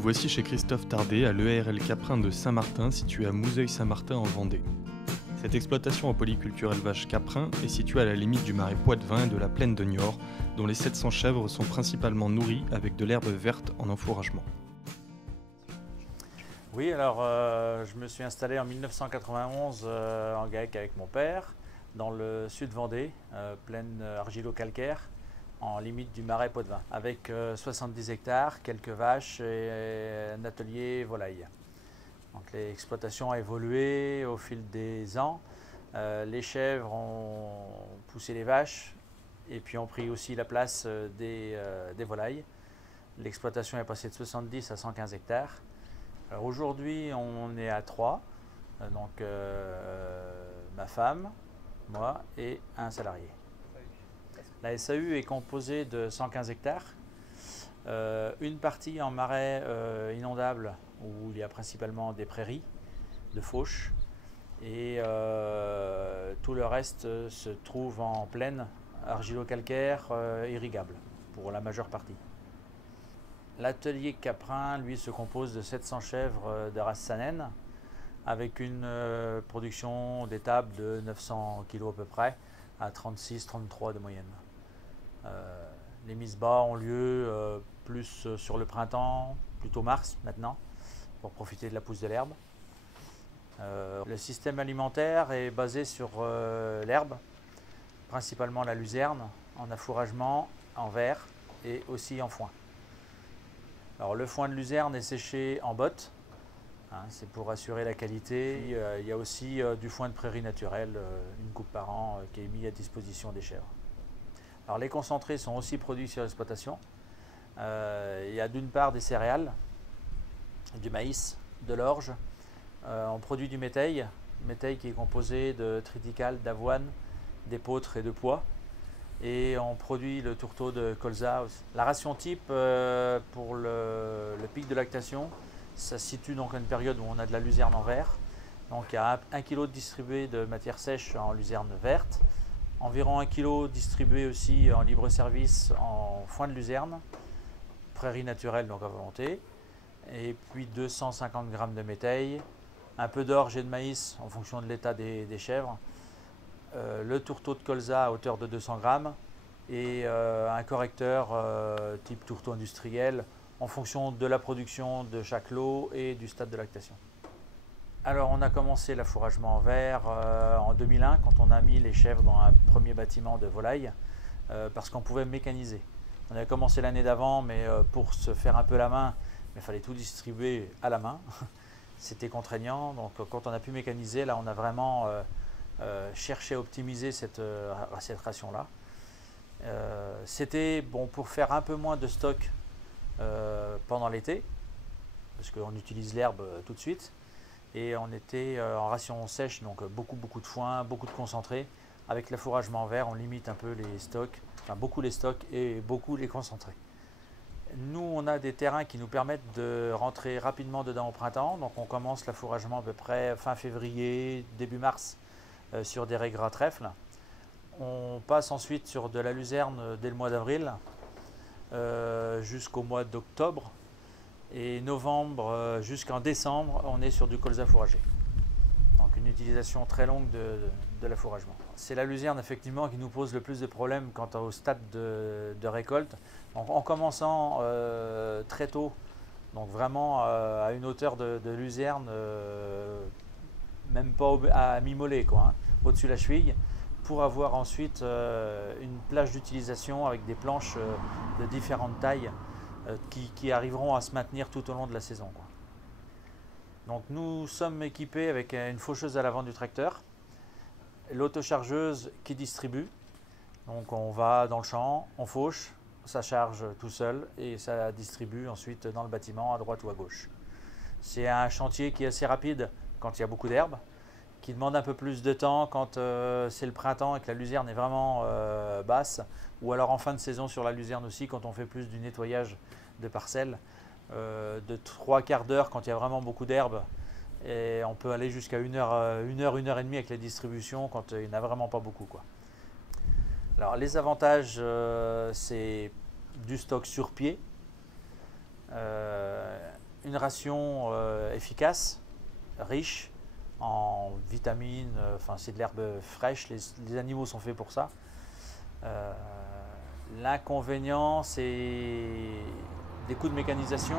Nous voici chez Christophe Tardet à l'EARL Caprin de Saint-Martin, situé à Mouzeuil-Saint-Martin en Vendée. Cette exploitation en polyculture élevage caprin est située à la limite du marais Poitevin et de la plaine de Niort, dont les 700 chèvres sont principalement nourries avec de l'herbe verte en enfouragement. Oui, alors je me suis installé en 1991 en GAEC avec mon père, dans le sud Vendée, plaine argilo-calcaire, en limite du marais Poitevin, avec 70 hectares, quelques vaches et un atelier volaille. Donc l'exploitation a évolué au fil des ans. Les chèvres ont poussé les vaches et puis ont pris aussi la place des volailles. L'exploitation est passée de 70 à 115 hectares. Alors aujourd'hui, on est à 3, donc ma femme, moi et un salarié. La SAU est composée de 115 hectares, une partie en marais inondable où il y a principalement des prairies, de fauches, et tout le reste se trouve en plaine argilo-calcaire irrigable pour la majeure partie. L'atelier caprin, lui, se compose de 700 chèvres de race Saanen, avec une production d'étable de 900 kg à peu près, à 36-33 de moyenne. Les mises bas ont lieu plus sur le printemps, plutôt mars maintenant, pour profiter de la pousse de l'herbe. Le système alimentaire est basé sur l'herbe, principalement la luzerne, en affouragement, en verre et aussi en foin. Alors le foin de luzerne est séché en botte, hein, c'est pour assurer la qualité. Il y a aussi du foin de prairie naturelle, une coupe par an, qui est mis à disposition des chèvres. Alors les concentrés sont aussi produits sur l'exploitation. Il y a d'une part des céréales, du maïs, de l'orge. On produit du métail qui est composé de triticale, d'avoine, d'épeautre et de pois. Et on produit le tourteau de colza. La ration type pour le pic de lactation, ça se situe donc à une période où on a de la luzerne en verre. Donc il y a 1 kg distribué de matière sèche en luzerne verte, environ 1 kg distribué aussi en libre service en foin de luzerne, prairie naturelle donc à volonté, et puis 250 g de métail, un peu d'orge et de maïs en fonction de l'état des chèvres. Le tourteau de colza à hauteur de 200 grammes et un correcteur type tourteau industriel en fonction de la production de chaque lot et du stade de lactation. Alors on a commencé l'affouragement en verre en 2001 quand on a mis les chèvres dans un premier bâtiment de volaille parce qu'on pouvait mécaniser. On avait commencé l'année d'avant mais pour se faire un peu la main, il fallait tout distribuer à la main. C'était contraignant, donc quand on a pu mécaniser, là on a vraiment chercher à optimiser cette ration-là. C'était bon pour faire un peu moins de stock pendant l'été, parce qu'on utilise l'herbe tout de suite, et on était en ration sèche, donc beaucoup de foin, beaucoup de concentré. Avec l'affouragement en verre, on limite un peu les stocks, enfin beaucoup les stocks et beaucoup les concentrés. Nous, on a des terrains qui nous permettent de rentrer rapidement dedans au printemps, donc on commence l'affouragement à peu près fin février, début mars, sur des raies gras trèfle. On passe ensuite sur de la luzerne dès le mois d'avril jusqu'au mois d'octobre, et novembre jusqu'en décembre on est sur du colza fourragé. Donc une utilisation très longue de l'affouragement. C'est la luzerne effectivement qui nous pose le plus de problèmes quant au stade de récolte. Donc, en commençant très tôt, donc vraiment à une hauteur de luzerne même pas à mi-mollet, hein, au-dessus de la cheville, pour avoir ensuite une plage d'utilisation avec des planches de différentes tailles qui arriveront à se maintenir tout au long de la saison, quoi. Donc nous sommes équipés avec une faucheuse à l'avant du tracteur, l'autochargeuse qui distribue. Donc on va dans le champ, on fauche, ça charge tout seul et ça distribue ensuite dans le bâtiment à droite ou à gauche. C'est un chantier qui est assez rapide quand il y a beaucoup d'herbe, qui demande un peu plus de temps quand c'est le printemps et que la luzerne est vraiment basse, ou alors en fin de saison sur la luzerne aussi quand on fait plus du nettoyage de parcelles, de 3/4 d'heure quand il y a vraiment beaucoup d'herbe, et on peut aller jusqu'à 1 heure et demie avec la distribution quand il n'y en a vraiment pas beaucoup, quoi. Alors les avantages, c'est du stock sur pied, une ration efficace, riche en vitamines, c'est de l'herbe fraîche, les animaux sont faits pour ça. L'inconvénient, c'est des coûts de mécanisation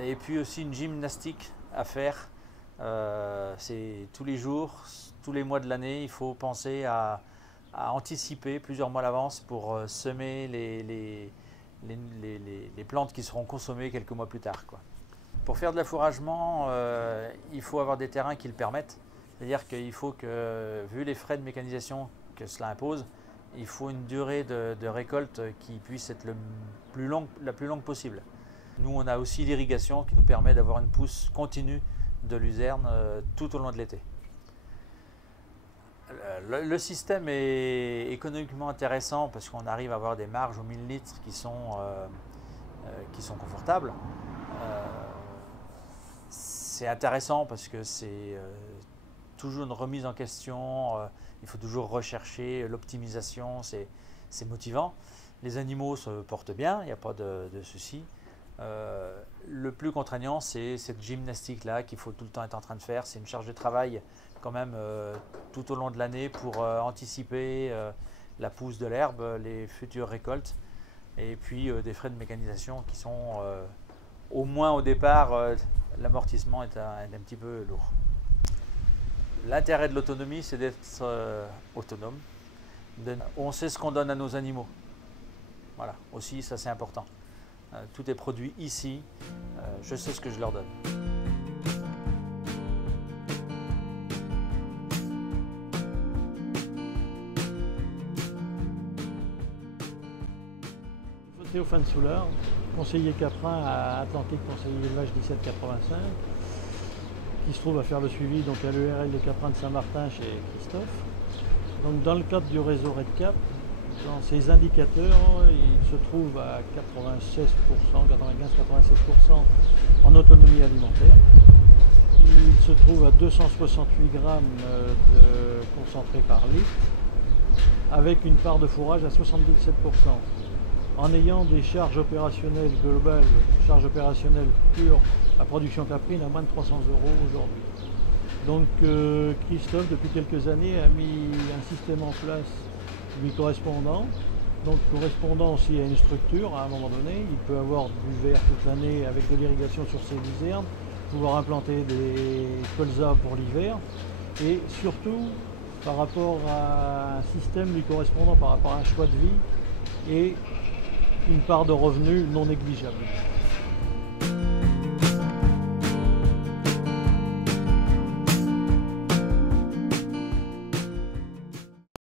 et puis aussi une gymnastique à faire. C'est tous les jours, tous les mois de l'année, il faut penser à anticiper plusieurs mois à l'avance pour semer les plantes qui seront consommées quelques mois plus tard, quoi. Pour faire de l'affouragement, il faut avoir des terrains qui le permettent. C'est-à-dire qu'il faut que, vu les frais de mécanisation que cela impose, il faut une durée de récolte qui puisse être la plus longue possible. Nous, on a aussi l'irrigation qui nous permet d'avoir une pousse continue de luzerne tout au long de l'été. Le système est économiquement intéressant parce qu'on arrive à avoir des marges aux 1000 litres qui sont confortables. C'est intéressant parce que c'est toujours une remise en question, il faut toujours rechercher l'optimisation, c'est motivant. Les animaux se portent bien, il n'y a pas de souci. Le plus contraignant, c'est cette gymnastique-là qu'il faut tout le temps être en train de faire. C'est une charge de travail quand même tout au long de l'année pour anticiper la pousse de l'herbe, les futures récoltes et puis des frais de mécanisation qui sont au moins au départ, l'amortissement est un petit peu lourd. L'intérêt de l'autonomie, c'est d'être autonome. On sait ce qu'on donne à nos animaux. Voilà, aussi ça c'est important. Tout est produit ici, je sais ce que je leur donne. Théophane Soulard, conseiller caprin à Atlantique, conseiller élevage 1785, qui se trouve à faire le suivi donc à l'ERL des caprins de Saint-Martin chez Christophe. Donc dans le cadre du réseau REDCap, dans ces indicateurs, il se trouve à 96%, 95-96% en autonomie alimentaire. Il se trouve à 268 grammes de concentré par litre, avec une part de fourrage à 77%. En ayant des charges opérationnelles globales, charges opérationnelles pures à production caprine à moins de 300 € aujourd'hui. Donc Christophe, depuis quelques années, a mis un système en place lui correspondant. Donc correspondant aussi à une structure à un moment donné. Il peut avoir du verre toute l'année avec de l'irrigation sur ses luzernes, pouvoir implanter des colzas pour l'hiver. Et surtout, par rapport à un système lui correspondant, par rapport à un choix de vie et une part de revenus non négligeable.